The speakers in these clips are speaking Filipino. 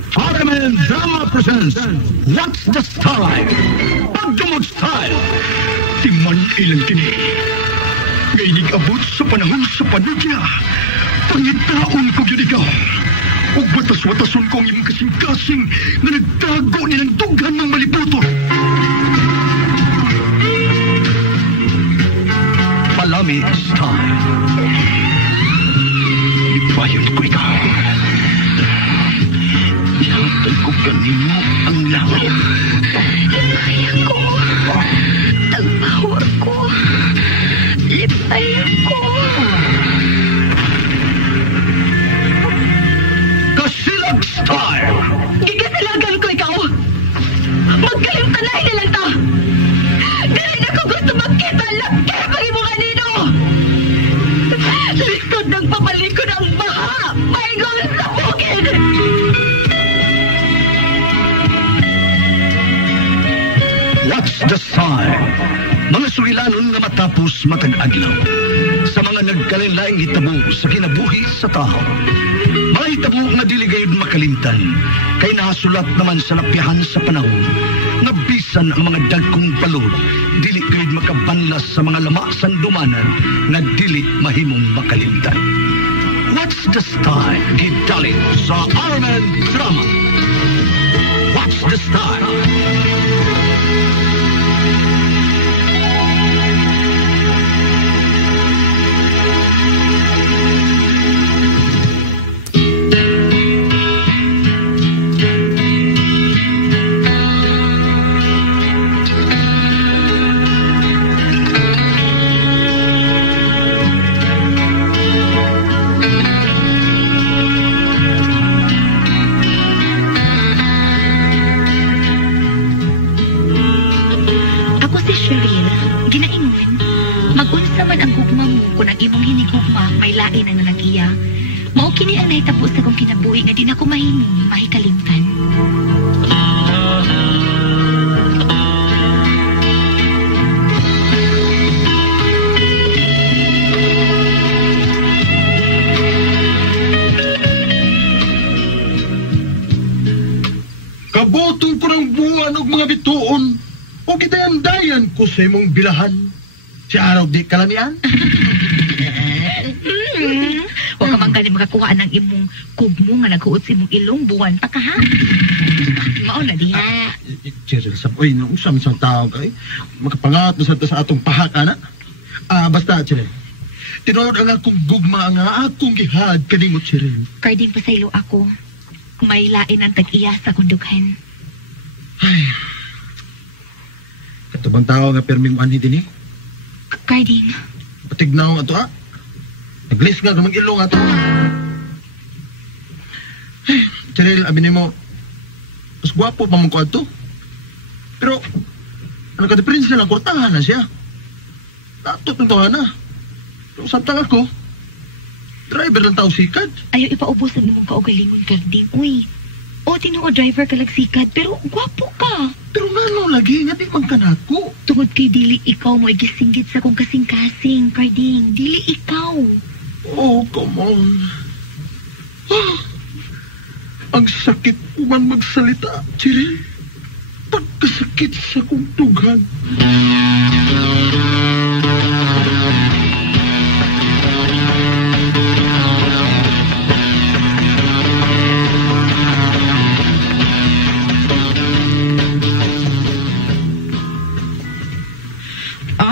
Ottoman Drama presents What's the Style? Pagdumog Style. Timan ilang kini. Ngaynig abot sa panahon sa panudya. Pangitaon ko yun ikaw. Ug batas-watason ko ang imong kasing-kasing na nagtago nilang dughan ng malibuton. Palami Style. Ipayon ko ikaw. Ihatag ko kanino ang langit. Lipay ako. Tagpahor ko. Lipay ako. Kasilag Style. Gigasilagan ko ikaw. Magkalimtanay na lang ta. Dahil na ko gusto magkita lang kaya pag mo kanino. Likod ng papalikod ang baha. Maygon sa bukid. What's the Style? Mga sugilanon nga matapos matag-adlaw. Sa mga nagkalinlaing hitabo sa kinabuhi sa tao. Mga hitabo nga dili gayud makalimtan. Kay nasulat naman sa lapyahan sa panahon. Nga bisan ang mga dagkong balod. Dili gayud makabanlas sa mga lama sandumanan. Nga dili mahimong makalimtan. What's the Style? Gidalit sa Ottoman Drama. What's the Style? Mag-unsa man ang gugma mo kung ang imong hinigugma may lain ang nanagiya. Mao kini ang nahitapos sa kong kinabuhi nga di na ko mahimong mahikalimtan. Kabotong ko ng buwan og mga bituon o kitayandayan ko sa imong bilahan. Si araw di kalamian? Huwag ka man gani makakuha ng imong kugmo nga naghuot sa imong ilong buwan pa ka ha. Mao na diha. Cheryl, oy, nung usam-sam tao kay makapangat na sa atong pahak, ana? Basta, Cheryl. Tinuod ang akong gugma nga akong gihad kanimot, Cheryl. Karding pasaylo ako. May lain ang tag-iya sa kundughan. Ay, katubang tao nga perming mo anhi din eh. Karding. Patignaw nga to, ha? Nag-list nga kamang ilong nga to. Ay, Cheryl, abinin mo, mas gwapo pa mong kuha to. Pero, ano ka, diferensya lang, kurtahan na siya. Tatot ng tawa na. Pero samtang ako, driver ng tao sikad. Ayaw ipaubos ang imong kaugalingon, Karding. Uy, o tinuod driver ka lang sikad, pero gwapo ka. Pero nga nung lagi, nga di man ka nako. Tungod kay dili ikaw mo igisinggit sa kong kasing-kasing, Karding. Dili ikaw. Oh, come on. Ang sakit ko man magsalita, Cheryl. Pagkasakit sa kong tughan.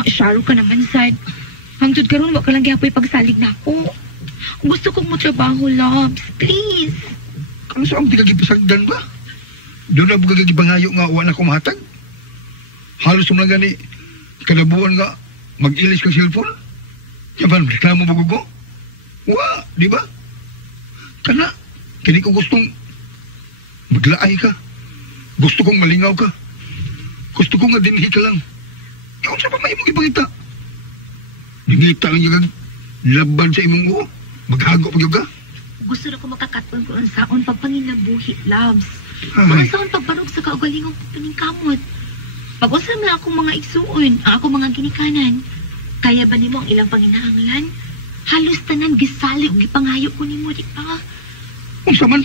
Sharo ka naman, Sad. Hangtod karon wa ka lang gihapoy pagsalig na ako. Gusto kong mo trabaho, Loves. Please. Kano sa ang tigagipasagdan ba? Doon na bugagibangayo nga uwan ako mahatag? Halos mo lang gani, kanabuan nga, mag-ilis kang cellphone? Yaman, reklamo mo gugo? Wa, di ba? Kana, kini ko gustong maglaay ka. Gusto kong malingaw ka. Gusto kong nga dinhi ka lang. Ikaw sa pa may mong ipangita. Ningita lang yung laban sa imong uo. Maghago pag ka. Gusto na ko makakatun kung saan pagpanginabuhi, Loves. Ay. Kung saan pagbanog sa kaugalingong paningkamot. Pag-usap na akong mga igsuon, ang akong mga ginikanan. Kaya ba nimo ang ilang panginahanglan? Halos tanan gisali ug gipangayo ko nimo di ba? Unsa man?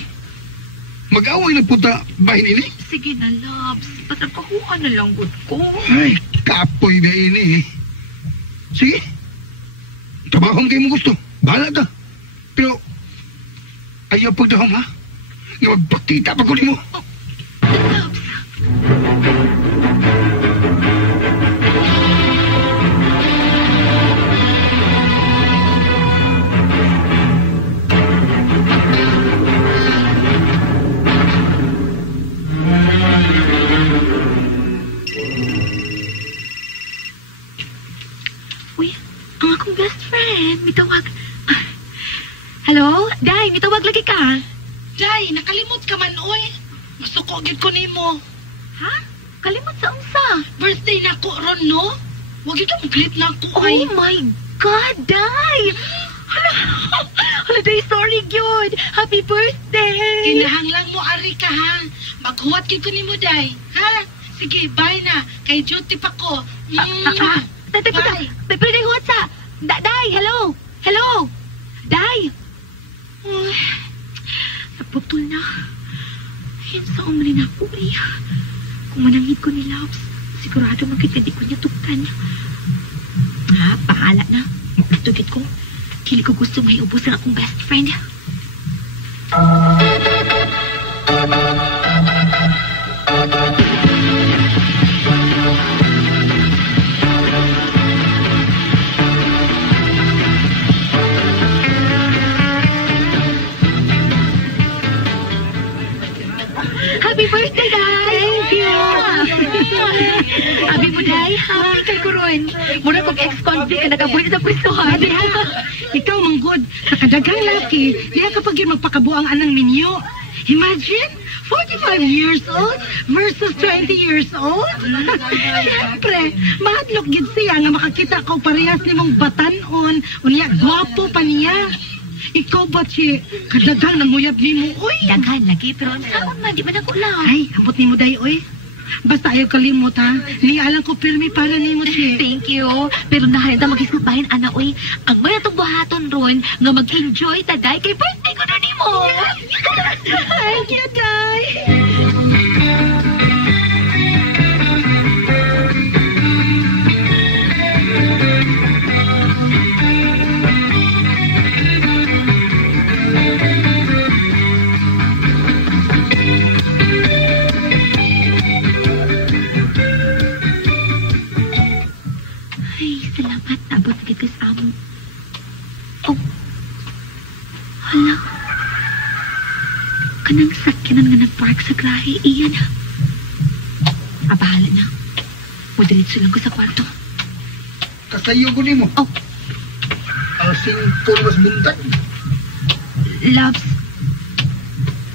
Mag-away na puta bahin ini. Sige na, loves. Patagkahuan na lang good ko. Ay, kapoy ba ini eh. Sige. Trabaho kayo mo gusto. Bahala ka. Pero, ayaw pagdahong ha. Nga magpakita pa ko ni mo. Loves. Uy, ang akong best friend. Mitawag. Hello? Day, mitawag lagi ka. Day, nakalimot ka man, oy. Masuko gid ko nimo. Ha? Kalimot sa unsa? Birthday na ko ron, no? Wag ka mag-greet na ako, Oh ay. my God, Day! Hala, Day, sorry, good. Happy birthday! Kinahanglan mo, ari ka, ha? Maghuwat gid ko nimo, Day. Ha? Sige, bye na. Kay duty pa ko. Tay, pero Day, what's up? Day, hello? Hello? Day! Uy, naputol na. Hinsa umali na po niya. Kung manangit ko ni Loves, sigurado magkita di ko niya tuktan. Ha, pahala na. Tugit ko. Kili ko gusto may ubos ang akong best friend. Happy birthday, Day! Thank you! Abi mo, Day, happy kay Kuron. Muna kong ex-convict ka nakabuhin sa prisohan. Ikaw, manggod, nakadagang laki, diya kapag yun magpakabuang anang minyo. Imagine, 45 years old versus 20 years old. Siyempre, mahadlok gid siya nga makakita ko parehas nimong batanon, unya gwapo pa niya. Ikaw ba si kadagang nanguyab ni mo, oy? Daghan lagi, pero saan man, di man ako lang. Ay, ambot ni mo day, oy. Basta ayaw kalimot, ha? Nialang ko pirmi para ni mo, siya. Thank you. Pero nahalin ta mag-iskubahin, ana, oy. Ang may natong buhaton ron, nga mag-enjoy ta, Day, kay birthday ko na ni mo. Thank you, Day. Ay, salamat. Abot agad ka sa amo. Oh. Hala. Kanang sakyanan nga nag-park sa grahe. Iyan. Bahala na. Madiritso lang ko sa kwarto. Kasayo ko ni mo. Oh, Asing ko mas buntag. Loves.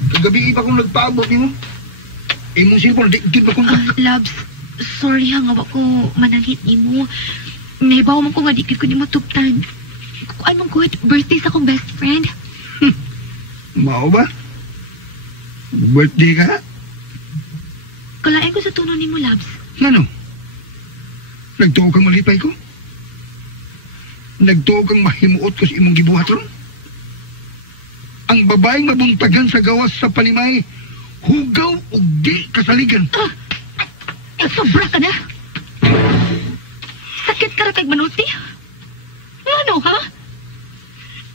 Kagabi iba kong nagpaabot ni mo. Imong cellphone, di ba kong Loves. Sorry ha nga ko manangit ni mo. Naibaw mo ko nga dikit ko ni mo tuptan. Kung anong good birthday sa akong best friend. Mao ba? Birthday ka? Kalain ko sa tuno ni mo, Loves. Ano? Nagtuo kang malipay ko? Nagtuo kang mahimuot ko sa imong gibuhat ron? Ang babaeng mabuntagan sa gawas sa palimay, hugaw o di kasaligan. Sobra ka na. Sakit ka na kay manuti. Ano, ha?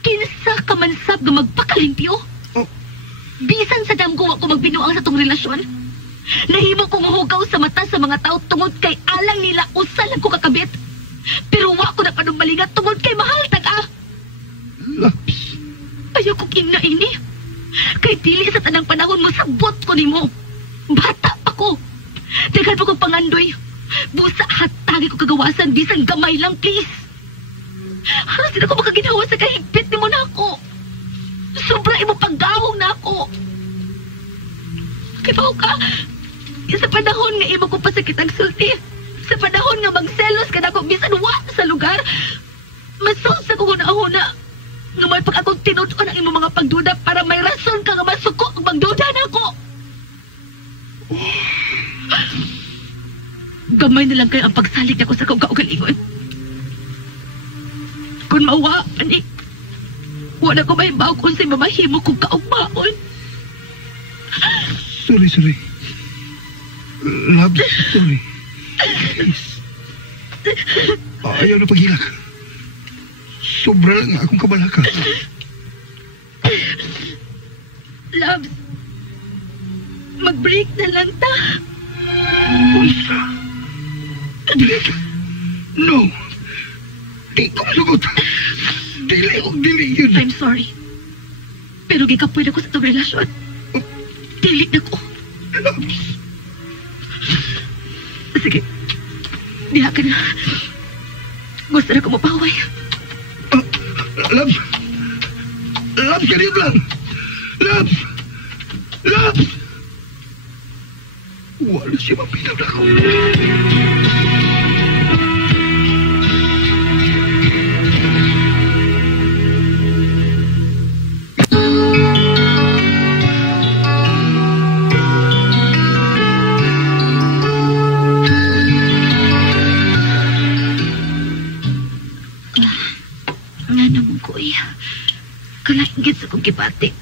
Kinsa ka man sab nga magpakalimpyo? Oh, Bisan sa damgo ako magbinuang sa tong relasyon. Nahimo kong hugaw sa mata sa mga tao tungod kay alang nila usa lang ko kakabit. Pero wa ko na panumalingat tungod kay mahal tag-a. laps. Ayaw kong ina ini. Kay dili sa tanang panahon mo sabot ko nimo. Bata pa ko. Dagan pa kong pangandoy. Busa hatagi ko kagawasan bisan gamay lang, please. Halos din ako makaginawa sa kahigpit ni mo na ako. Sobra imo paggahong na ako. Kibaw ka. Sa panahon nga imo ko pasakit ang sulti. Sa panahon nga magselos ka na ako bisan wa sa lugar. Masos sa kong una-una. Nga may pag akong tinutuan ang imo mga pagduda para may rason ka nga masuko ang magduda na ako. Gamay na lang kayo ang pagsalig ako sa kaugalingon. Kung mauwa, panik, wala ko may baw kung sa'y mamahimo kong kaugmaon. Sorry. Love, sorry. Please. Ayaw na paghilak. Sobra lang akong kabalaka. Loves, mag-break na lang ta. Unsa? Dili. No. Di ko masugot. Dili yun. I'm sorry. Pero gikapoy na ko sa itong relasyon. Dili na ko. Loves. Sige. Diha ka na. Gusto na ko mapahaway. Loves. Loves, ganyan lang. Loves. Wala siya mapinaw na ako. Nga naman ko iya. Kalahingit sa kong kibati.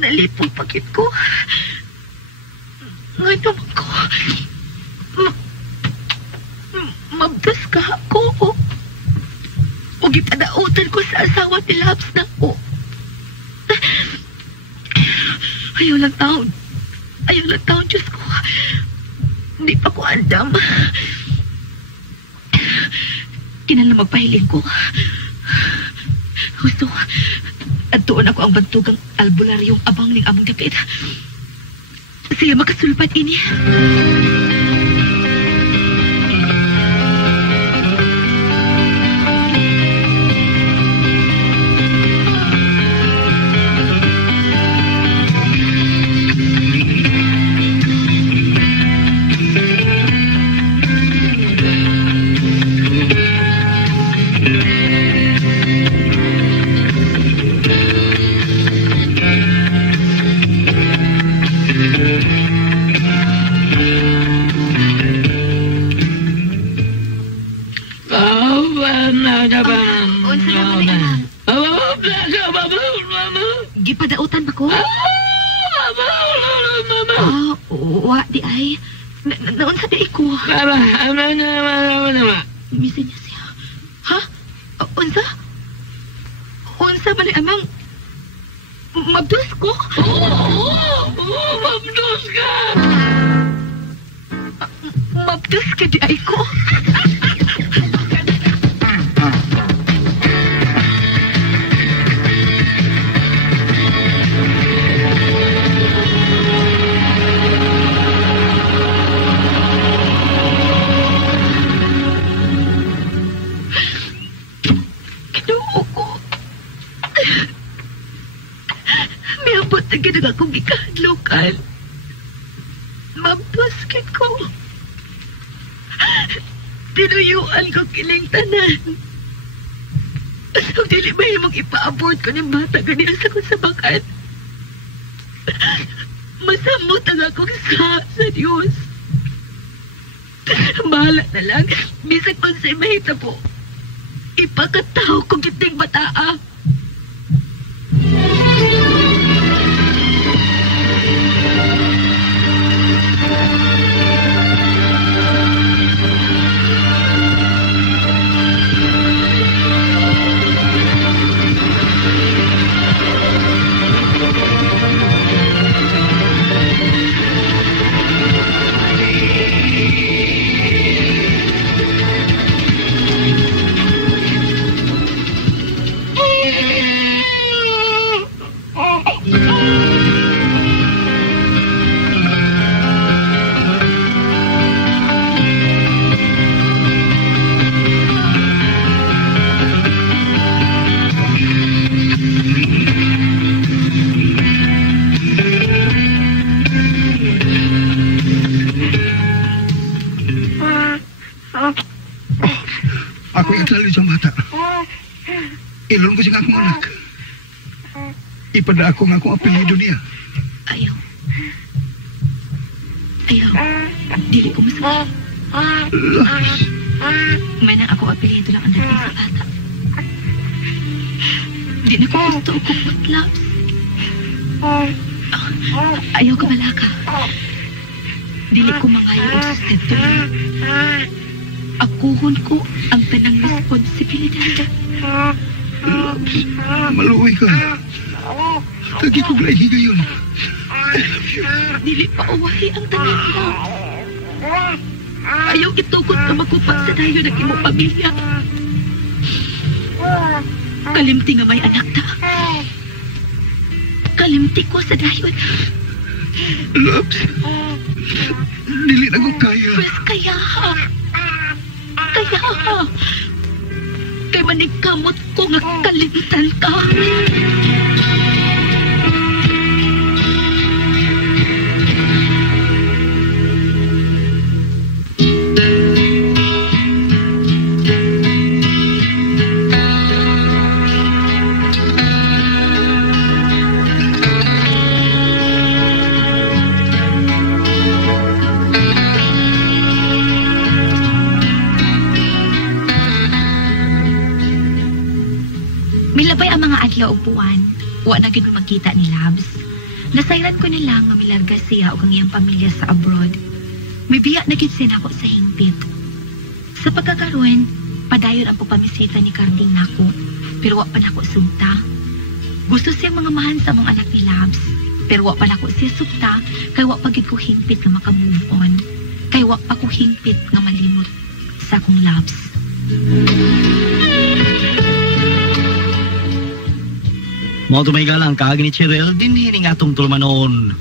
Nalipong pakit ko. Nga naman ko. Mabdas ka ako. O gipadautan ko sa asawa ni Labs na ko. Ayaw lang taon, Diyos ko. Hindi pa ko andam. Kinala magpahiling ko. Gusto, at doon ako ang bantugang albularyong abang ning among kapit. Sige, makasulpat ini. Gipadautan ba ko? Wa di ay. Naon sa di ko. Misa niya siya. Ha? Unsa? Unsa man amang mabdos ko? Mabdos ka! Mabdos ka di ay ko? Nagiging akong ikahadlukan. Mabasket ko. Tinuyuan ko kiling tanan. Ang dili ba yung ipaabot ko ng bata ganyan sa kong sabakan. Masamot ang akong sa Diyos. Bahala na lang. Bisag kung sa'y mahita po. Ipakataw kong giting bataa. Ako yung selalu sa bata. Ilon ko siya akong anak. Ipada ako nga akong apelido niya. Ayaw. Dili ko masakit. Labs. May na ako apelido lang ang dating sa bata. Di na ko gusto o kupot, Labs. Ayaw ka bala ka. Dili ko mangayo o sustento. Akuhon ko ang tanang responsibilidad. Labs, maluwi ka. Lagi ko lagi ngayon. I love you. Dili pa uwahi ang tanang Labs. Ayaw itukot ka makupat sa dayo ng imong pamilya. Kalimti nga may anak ta. Kalimti ko sa dayon. Labs, dili na ko kaya. Pwes kaya ha. Kaya ha. Kay manigkamot ko nga kalimtan ka. Milabay ang mga adlaw ug buwan. Wa na gid magkita ni Labs. Nasayran ko na lang nga milarga siya ug ang iyang pamilya sa abroad. May biya na gid siya nako sa hingpit. Sa pagkakaroon, padayon ang pagpamisita ni Carding nako, pero wa pa nako sugta. Gusto siya mga mahan sa mga anak ni Labs, pero wa pa nako siya sugta kay wa pa gid ko hingpit nga maka-move on. Kay wa pa ko hingpit nga malimot sa akong Labs. Mga tumaygalang kaagi ni Cheryl, din hining atong tulmanon.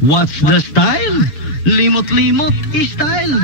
What's the style? Limot-limot style.